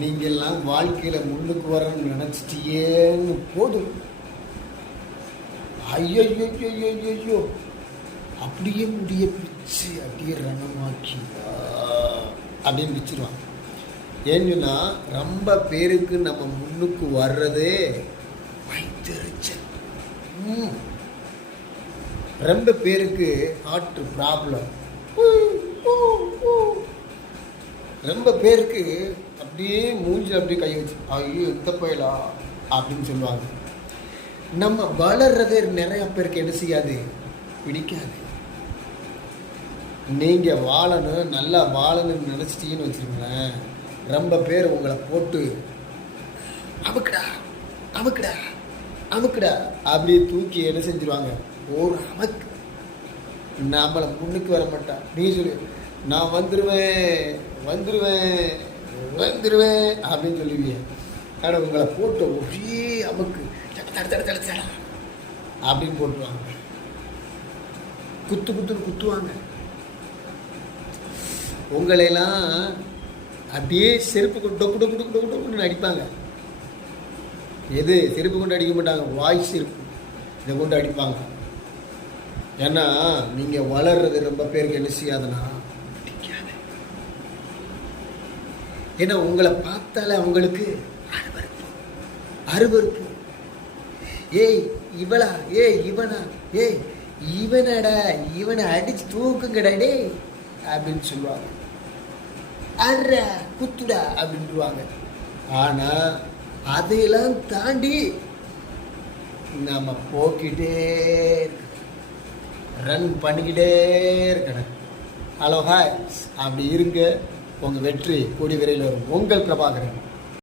நீங்கெல்லாம் வாழ்க்கையில முன்னுக்கு வரணும்னு நினைச்சிட்டியேன்னு போதும். ஐயோ ஐயோ அப்படியே முடிய பிடிச்சு அப்படியே ரணமாக்கி அப்படின்னு பிடிச்சிருவாங்க. ஏன்னா ரொம்ப பேருக்கு நம்ம முன்னுக்கு வர்றதே வைத்தறிச்சல். ரொம்ப பேருக்கு ஹார்ட் ப்ராப்ளம், ரொம்ப பேருக்கு அப்படியே மூஞ்சில் அப்படியே கை வச்சு ஐயோ எந்த போயலா அப்படின்னு சொல்லுவாங்க. நம்ம வளர்றதே நிறைய பேருக்கு என்ன செய்யாது, பிடிக்காது. நீங்கள் வாழணும், நல்லா வாழணும்னு நினச்சிட்டீங்கன்னு வச்சுருங்களேன், ரொம்ப பேர் உங்களை போட்டு அமுக்குடா அமுக்குடா அமுக்குடா அப்படியே தூக்கி என்ன செஞ்சிருவாங்க, ஒரு அமுக்கு. நம்மளை முன்னுக்கு வர மாட்டான். நீ சொல்லு நான் வந்துடுவேன் வந்துடுவேன் வந்துடுவேன் அப்படின்னு சொல்லுவீங்க. ஆனால் உங்களை போட்டு ஒரே அமுக்கு தட அப்படின்னு போட்டுருவாங்க. குத்துன்னு குத்துவாங்க. உங்களையெல்லாம் அப்படியே செருப்பு கொண்டு டொக்கு டொக்கு டொக்கு டொக்கு டொக்குன்னு அடிப்பாங்க. எது செருப்பு கொண்டு அடிக்க மாட்டாங்க, வாய் செருப்பு இதை கொண்டு அடிப்பாங்க. ஏன்னா நீங்கள் வளர்றது ரொம்ப பேருக்கு என்ன செய்யாதுன்னா பிடிக்காது. ஏன்னா உங்களை பார்த்தாலே அவங்களுக்கு அருவருப்பு. ஏய் இவளா, இவனா, இவனடா, இவனை அடிச்சு தூக்குங்கடா டே அப்படின்னு சொல்லுவாங்க. அற குத்துடா அப்படின்ட்டுருவாங்க. ஆனால் அதையெல்லாம் தாண்டி நம்ம போக்கிட்டே ரன் பண்ணிக்கிட்டே இருக்கணும். ஹலோ ஹாய் அப்படி இருங்க. உங்கள் வெற்றி கூடி விரைவில் வரும். உங்கள் பிரபாகரன்.